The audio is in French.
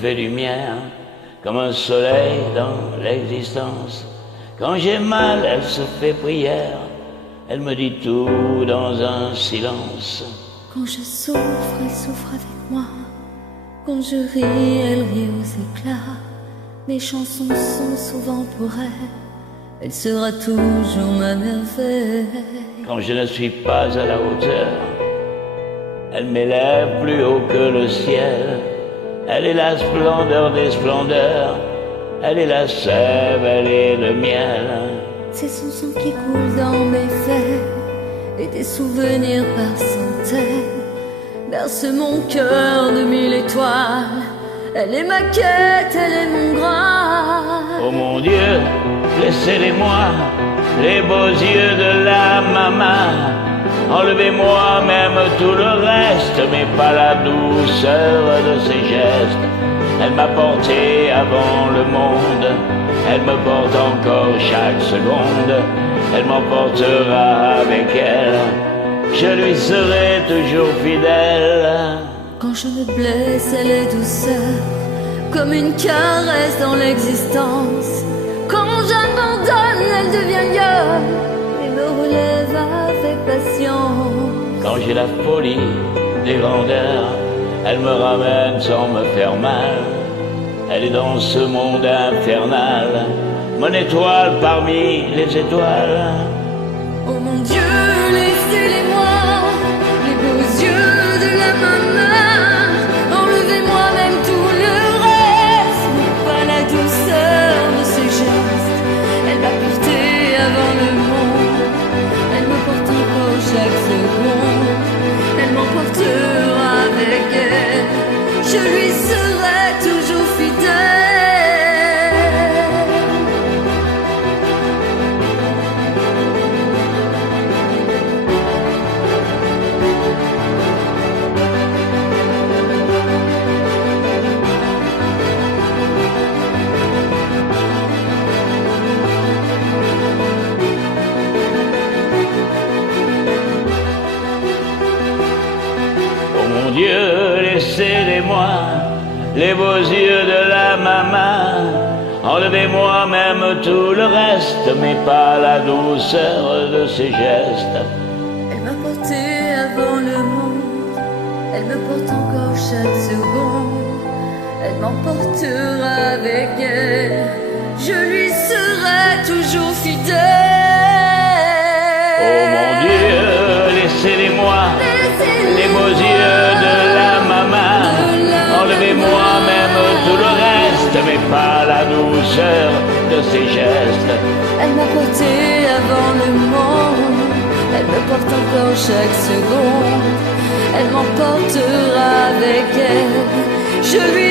fait lumière, comme un soleil dans l'existence. Quand j'ai mal, elle se fait prière, elle me dit tout dans un silence. Quand je souffre, elle souffre avec moi. Quand je ris, elle rit aux éclats. Mes chansons sont souvent pour elle. Elle sera toujours ma merveille. Quand je ne suis pas à la hauteur, elle m'élève plus haut que le ciel. Elle est la splendeur des splendeurs. Elle est la sève, elle est le miel. C'est son sang qui coule dans mes veines et des souvenirs par centaines berce mon cœur de 1000 étoiles. Elle est ma quête, elle est mon Graal. Oh mon Dieu, laissez-les-moi, les beaux yeux de la maman. Enlevez-moi même tout le reste, mais pas la douceur de ses gestes. Elle m'a porté avant le monde, elle me porte encore chaque seconde. Elle m'emportera avec elle, je lui serai toujours fidèle. Quand je me blesse, elle est douceur, comme une caresse dans l'existence. Quand j'abandonne, elle devient lionne et me relève avec patience. Quand j'ai la folie des grandeurs, elle me ramène sans me faire mal. Elle est dans ce monde infernal, mon étoile parmi les étoiles. Oh mon Dieu, laissez-les-moi, les beaux yeux de la maman. Enlevez-moi même tout le reste, mais pas la douceur de ses gestes. Elle m'a porté avant le monde, elle me porte encore chaque seconde. Elle m'emportera avec elle, je lui serai toujours fidèle. Mon Dieu, laissez-les-moi, les beaux yeux de la maman. Enlevez-moi même tout le reste, mais pas la douceur de ses gestes. Elle m'a porté avant le monde, elle me porte encore chaque seconde. Elle m'emportera avec elle, je lui serai toujours fidèle. Oh mon Dieu, laissez-les-moi, les beaux yeux de la maman. Enlevez-moi même tout le reste, mais pas la douceur de ses gestes. Elle m'a porté avant le monde, elle me porte encore chaque seconde. Elle m'emportera avec elle, je lui